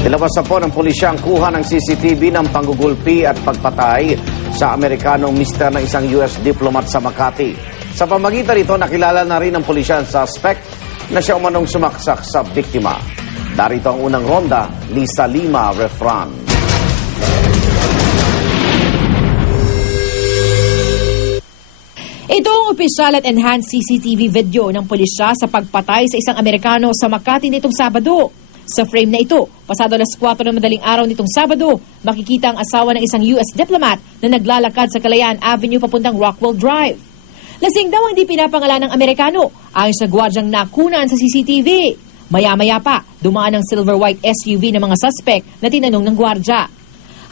Nilabasan po ng pulisya ang kuha ng CCTV ng panggugulpi at pagpatay sa Amerikanong mister ng isang US diplomat sa Makati. Sa pamagitan nito, nakilala na rin ng pulisya ang suspect na siya umanong sumaksak sa biktima. Darito ang unang ronda, Lisa Lima Refran. Ito ang opisyal at enhanced CCTV video ng pulisya sa pagpatay sa isang Amerikano sa Makati nitong Sabado. Sa frame na ito, pasado alas 4 ng madaling araw nitong Sabado, makikita ang asawa ng isang US diplomat na naglalakad sa Kalayaan Avenue papuntang Rockwell Drive. Lasing daw ang di pinapangalan ng Amerikano ayon sa gwardyang nakunan sa CCTV. Maya-maya pa, dumaan ang silver-white SUV ng mga suspect na tinanong ng gwardya.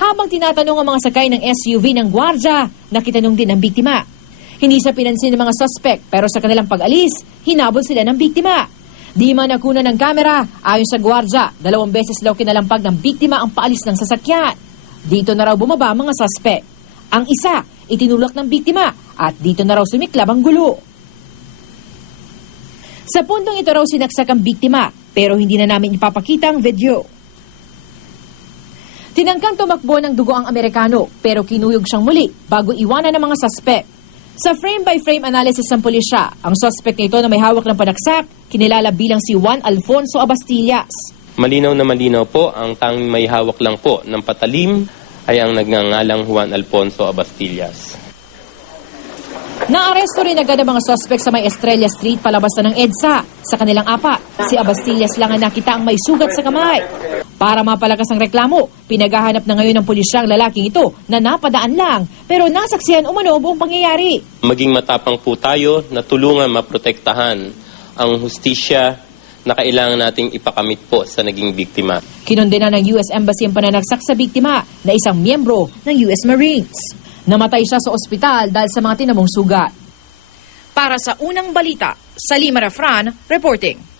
Habang tinatanong ang mga sakay ng SUV ng gwardya, nakitanong din ang biktima. Hindi siya pinansin ng mga suspect pero sa kanilang pag-alis, hinabol sila ng biktima. Di man nakunan ng kamera, ayon sa gwardya, 2 beses daw kinalampag ng biktima ang paalis ng sasakyan. Dito na raw bumaba mga suspect. Ang isa, itinulak ng biktima at dito na raw sumiklab ang gulo. Sa puntong ito raw sinaksak ang biktima pero hindi na namin ipapakita ang video. Tinangkang tumakbo ng dugo ang Amerikano pero kinuyog siyang muli bago iwanan ng mga suspect. Sa frame-by-frame analysis ng pulisya, ang suspect nito na may hawak ng panaksak, kinilala bilang si Juan Alfonso Abastillas. Malinaw na malinaw po, ang tanging may hawak lang po ng patalim ay ang nagngangalang Juan Alfonso Abastillas. Naaresto rin agad ang mga suspect sa may Estrella Street palabas na ng EDSA. Sa kanilang 4, si Abastillas lang ang nakita ang may sugat sa kamay. Para mapalakas ang reklamo, pinaghahanap na ngayon ng pulisya ang lalaking ito na napadaan lang pero nasaksihan umano buong pangyayari. Maging matapang po tayo na tulungan maprotektahan ang hustisya na kailangan nating ipakamit po sa naging biktima. Kinondena ng US Embassy ang pananaksak sa biktima na isang miyembro ng US Marines. Namatay siya sa ospital dahil sa mga tinamong sugat. Para sa unang balita, Salima Refran, reporting.